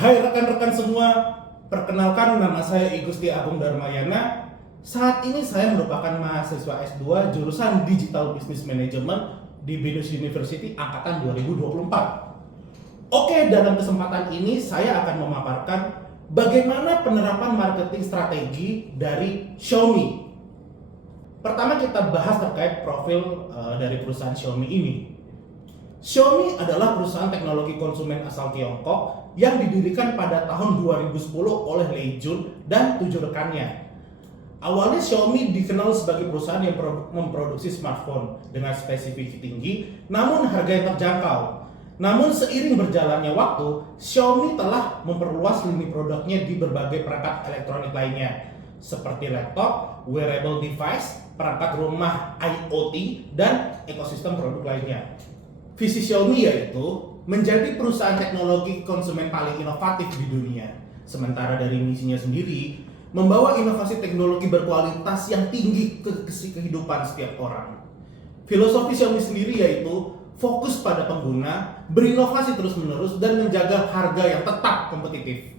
Hai rekan-rekan semua, perkenalkan nama saya I Gusti Agung Darmayana. Saat ini saya merupakan mahasiswa S2 jurusan Digital Business Management di BINUS University angkatan 2024. Oke, dalam kesempatan ini saya akan memaparkan bagaimana penerapan marketing strategi dari Xiaomi. Pertama kita bahas terkait profil dari perusahaan Xiaomi ini. Xiaomi adalah perusahaan teknologi konsumen asal Tiongkok yang didirikan pada tahun 2010 oleh Lei Jun dan 7 rekannya. Awalnya Xiaomi dikenal sebagai perusahaan yang memproduksi smartphone dengan spesifikasi tinggi namun harga yang terjangkau. Namun seiring berjalannya waktu, Xiaomi telah memperluas lini produknya di berbagai perangkat elektronik lainnya seperti laptop, wearable device, perangkat rumah IoT, dan ekosistem produk lainnya. Visi Xiaomi yaitu menjadi perusahaan teknologi konsumen paling inovatif di dunia. Sementara dari misinya sendiri, membawa inovasi teknologi berkualitas yang tinggi ke kehidupan setiap orang. Filosofi Xiaomi sendiri yaitu fokus pada pengguna, berinovasi terus-menerus, dan menjaga harga yang tetap kompetitif.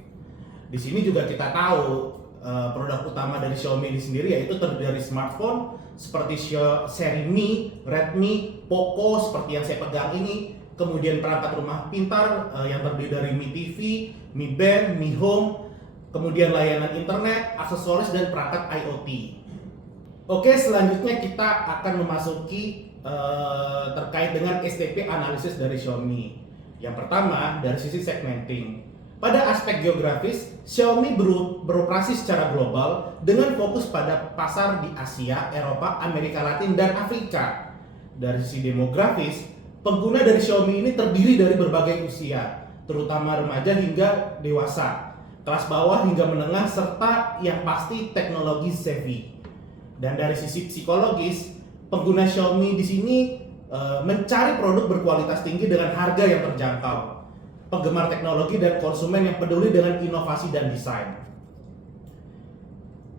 Di sini juga kita tahu produk utama dari Xiaomi ini sendiri yaitu terdiri dari smartphone seperti seri Mi, Redmi, Poco seperti yang saya pegang ini, kemudian perangkat rumah pintar yang terdiri dari Mi TV, Mi Band, Mi Home, kemudian layanan internet, aksesoris, dan perangkat IoT. Oke, selanjutnya kita akan memasuki terkait dengan STP analisis dari Xiaomi. Yang pertama dari sisi segmenting. Pada aspek geografis, Xiaomi beroperasi secara global dengan fokus pada pasar di Asia, Eropa, Amerika Latin, dan Afrika. Dari sisi demografis, pengguna dari Xiaomi ini terdiri dari berbagai usia, terutama remaja hingga dewasa, kelas bawah hingga menengah, serta yang pasti teknologi savvy. Dan dari sisi psikologis, pengguna Xiaomi di sini mencari produk berkualitas tinggi dengan harga yang terjangkau, penggemar teknologi dan konsumen yang peduli dengan inovasi dan desain.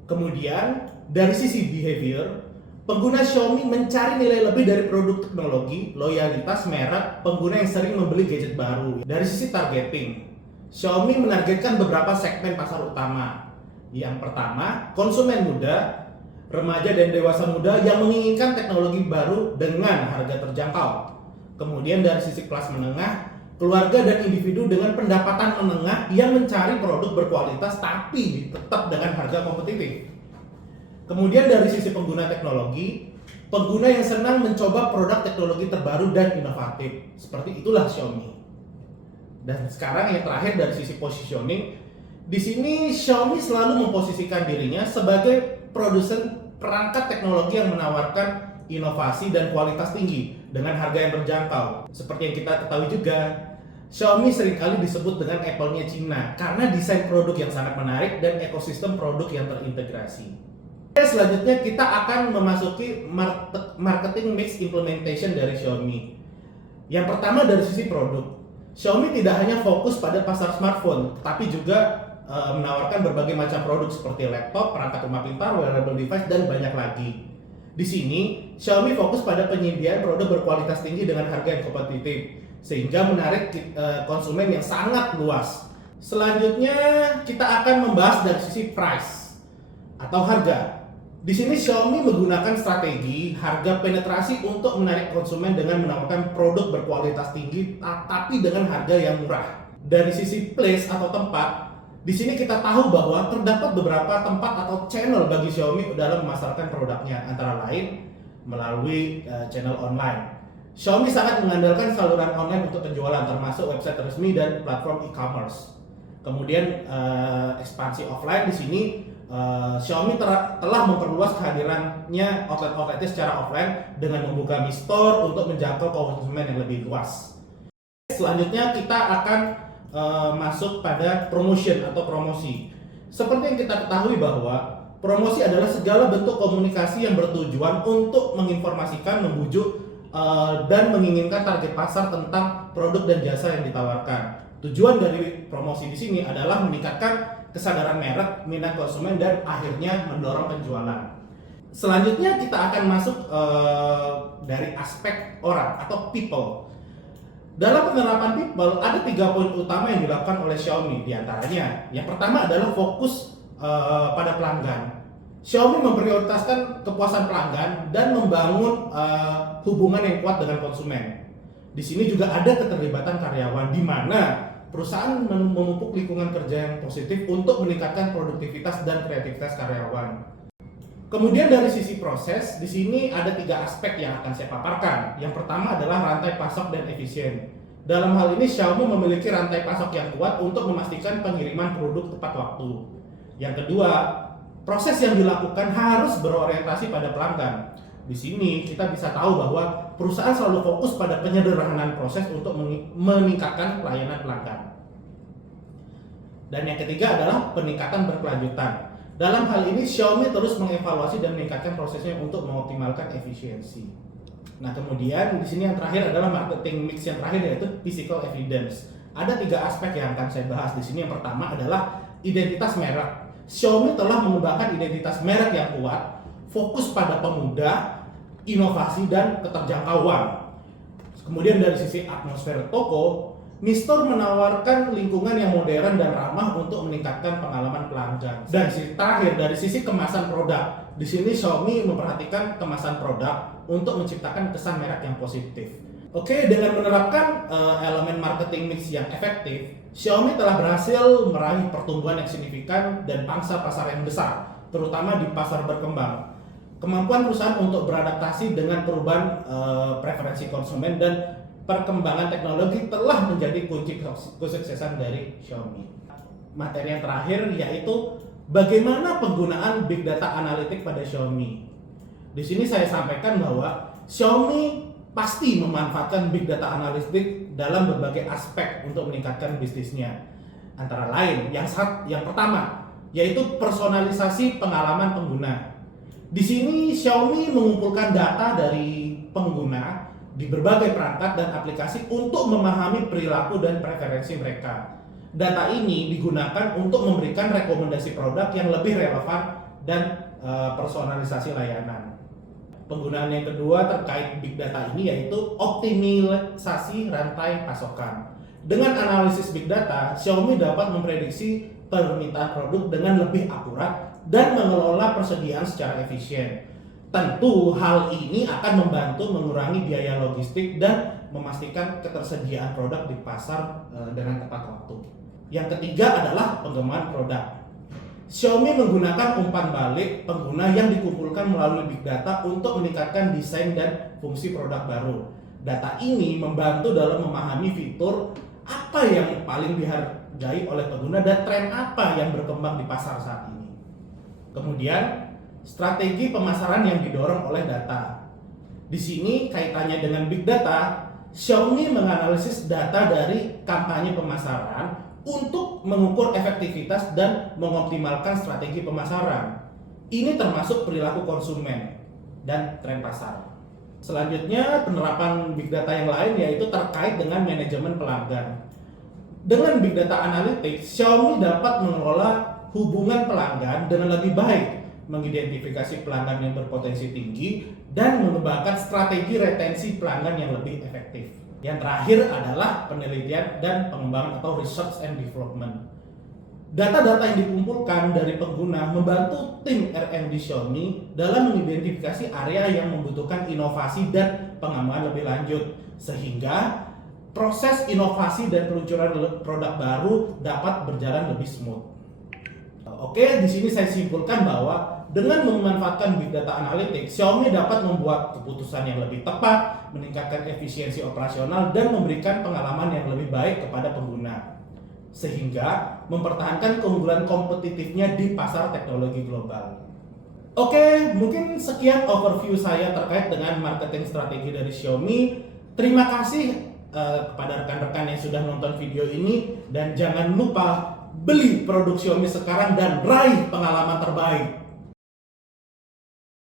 Kemudian dari sisi behavior, pengguna Xiaomi mencari nilai lebih dari produk teknologi, loyalitas merek, pengguna yang sering membeli gadget baru. Dari sisi targeting, Xiaomi menargetkan beberapa segmen pasar utama. Yang pertama, konsumen muda, remaja dan dewasa muda yang menginginkan teknologi baru dengan harga terjangkau. Kemudian dari sisi kelas menengah, keluarga dan individu dengan pendapatan menengah yang mencari produk berkualitas tapi tetap dengan harga kompetitif. Kemudian dari sisi pengguna teknologi, pengguna yang senang mencoba produk teknologi terbaru dan inovatif. Seperti itulah Xiaomi. Dan sekarang yang terakhir dari sisi positioning, di sini Xiaomi selalu memposisikan dirinya sebagai produsen perangkat teknologi yang menawarkan inovasi dan kualitas tinggi dengan harga yang terjangkau. Seperti yang kita ketahui juga, Xiaomi seringkali disebut dengan Apple-nya Cina karena desain produk yang sangat menarik dan ekosistem produk yang terintegrasi. Selanjutnya kita akan memasuki marketing mix implementation dari Xiaomi. Yang pertama dari sisi produk, Xiaomi tidak hanya fokus pada pasar smartphone, tapi juga menawarkan berbagai macam produk seperti laptop, perangkat rumah pintar, wearable device, dan banyak lagi. Di sini, Xiaomi fokus pada penyediaan produk berkualitas tinggi dengan harga yang kompetitif, sehingga menarik konsumen yang sangat luas. Selanjutnya, kita akan membahas dari sisi price atau harga. Di sini Xiaomi menggunakan strategi harga penetrasi untuk menarik konsumen dengan menawarkan produk berkualitas tinggi tapi dengan harga yang murah. Dari sisi place atau tempat, di sini kita tahu bahwa terdapat beberapa tempat atau channel bagi Xiaomi dalam memasarkan produknya, antara lain melalui channel online. Xiaomi sangat mengandalkan saluran online untuk penjualan, termasuk website resmi dan platform e-commerce. Kemudian ekspansi offline di sini Xiaomi telah memperluas kehadirannya outlet-outletnya secara offline dengan membuka Mi Store untuk menjangkau konsumen yang lebih luas. Selanjutnya kita akan masuk pada promotion atau promosi. Seperti yang kita ketahui bahwa promosi adalah segala bentuk komunikasi yang bertujuan untuk menginformasikan, membujuk, dan menginginkan target pasar tentang produk dan jasa yang ditawarkan. Tujuan dari promosi di sini adalah meningkatkan kesadaran merek, minat konsumen, dan akhirnya mendorong penjualan. Selanjutnya kita akan masuk dari aspek orang atau people. Dalam penerapan people, ada 3 poin utama yang dilakukan oleh Xiaomi. Di antaranya, yang pertama adalah fokus pada pelanggan. Xiaomi memprioritaskan kepuasan pelanggan dan membangun hubungan yang kuat dengan konsumen. Di sini juga ada keterlibatan karyawan, di mana perusahaan memupuk lingkungan kerja yang positif untuk meningkatkan produktivitas dan kreativitas karyawan. Kemudian dari sisi proses, di sini ada 3 aspek yang akan saya paparkan. Yang pertama adalah rantai pasok dan efisien. Dalam hal ini Xiaomi memiliki rantai pasok yang kuat untuk memastikan pengiriman produk tepat waktu. Yang kedua, proses yang dilakukan harus berorientasi pada pelanggan. Di sini kita bisa tahu bahwa perusahaan selalu fokus pada penyederhanaan proses untuk meningkatkan pelayanan pelanggan. Dan yang ketiga adalah peningkatan berkelanjutan. Dalam hal ini Xiaomi terus mengevaluasi dan meningkatkan prosesnya untuk mengoptimalkan efisiensi. Nah, kemudian di sini yang terakhir adalah marketing mix yang terakhir, yaitu physical evidence. Ada 3 aspek yang akan saya bahas di sini. Yang pertama adalah identitas merek. Xiaomi telah mengembangkan identitas merek yang kuat, fokus pada pemuda, inovasi dan keterjangkauan. Kemudian dari sisi atmosfer toko, Mi Store menawarkan lingkungan yang modern dan ramah untuk meningkatkan pengalaman pelanggan. Dan terakhir, dari sisi kemasan produk, di sini Xiaomi memperhatikan kemasan produk untuk menciptakan kesan merek yang positif. Oke, dengan menerapkan elemen marketing mix yang efektif, Xiaomi telah berhasil meraih pertumbuhan yang signifikan dan pangsa pasar yang besar, terutama di pasar berkembang. Kemampuan perusahaan untuk beradaptasi dengan perubahan preferensi konsumen dan perkembangan teknologi telah menjadi kunci kesuksesan dari Xiaomi. Materi yang terakhir yaitu bagaimana penggunaan Big Data Analytics pada Xiaomi. Di sini saya sampaikan bahwa Xiaomi pasti memanfaatkan Big Data Analytics dalam berbagai aspek untuk meningkatkan bisnisnya. Antara lain, yang pertama yaitu personalisasi pengalaman pengguna. Di sini Xiaomi mengumpulkan data dari pengguna di berbagai perangkat dan aplikasi untuk memahami perilaku dan preferensi mereka. Data ini digunakan untuk memberikan rekomendasi produk yang lebih relevan dan personalisasi layanan. Penggunaan yang kedua terkait big data ini yaitu optimalisasi rantai pasokan. Dengan analisis big data, Xiaomi dapat memprediksi permintaan produk dengan lebih akurat dan mengelola persediaan secara efisien. Tentu hal ini akan membantu mengurangi biaya logistik dan memastikan ketersediaan produk di pasar dengan tepat waktu. Yang ketiga adalah pengembangan produk. Xiaomi menggunakan umpan balik pengguna yang dikumpulkan melalui big data untuk meningkatkan desain dan fungsi produk baru. Data ini membantu dalam memahami fitur apa yang paling dihargai oleh pengguna dan tren apa yang berkembang di pasar saat ini. Kemudian strategi pemasaran yang didorong oleh data. Di sini kaitannya dengan big data, Xiaomi menganalisis data dari kampanye pemasaran untuk mengukur efektivitas dan mengoptimalkan strategi pemasaran. Ini termasuk perilaku konsumen dan tren pasar. Selanjutnya, penerapan big data yang lain yaitu terkait dengan manajemen pelanggan. Dengan big data analytics, Xiaomi dapat mengelola hubungan pelanggan dengan lebih baik, mengidentifikasi pelanggan yang berpotensi tinggi, dan mengembangkan strategi retensi pelanggan yang lebih efektif. Yang terakhir adalah penelitian dan pengembangan atau research and development. Data-data yang dikumpulkan dari pengguna membantu tim R&D Xiaomi dalam mengidentifikasi area yang membutuhkan inovasi dan pengembangan lebih lanjut, sehingga proses inovasi dan peluncuran produk baru dapat berjalan lebih smooth. Oke, di sini saya simpulkan bahwa dengan memanfaatkan big data analytics, Xiaomi dapat membuat keputusan yang lebih tepat, meningkatkan efisiensi operasional, dan memberikan pengalaman yang lebih baik kepada pengguna, sehingga mempertahankan keunggulan kompetitifnya di pasar teknologi global. Oke, mungkin sekian overview saya terkait dengan marketing strategi dari Xiaomi. Terima kasih kepada rekan-rekan yang sudah nonton video ini, dan jangan lupa beli produk Xiaomi sekarang dan raih pengalaman terbaik.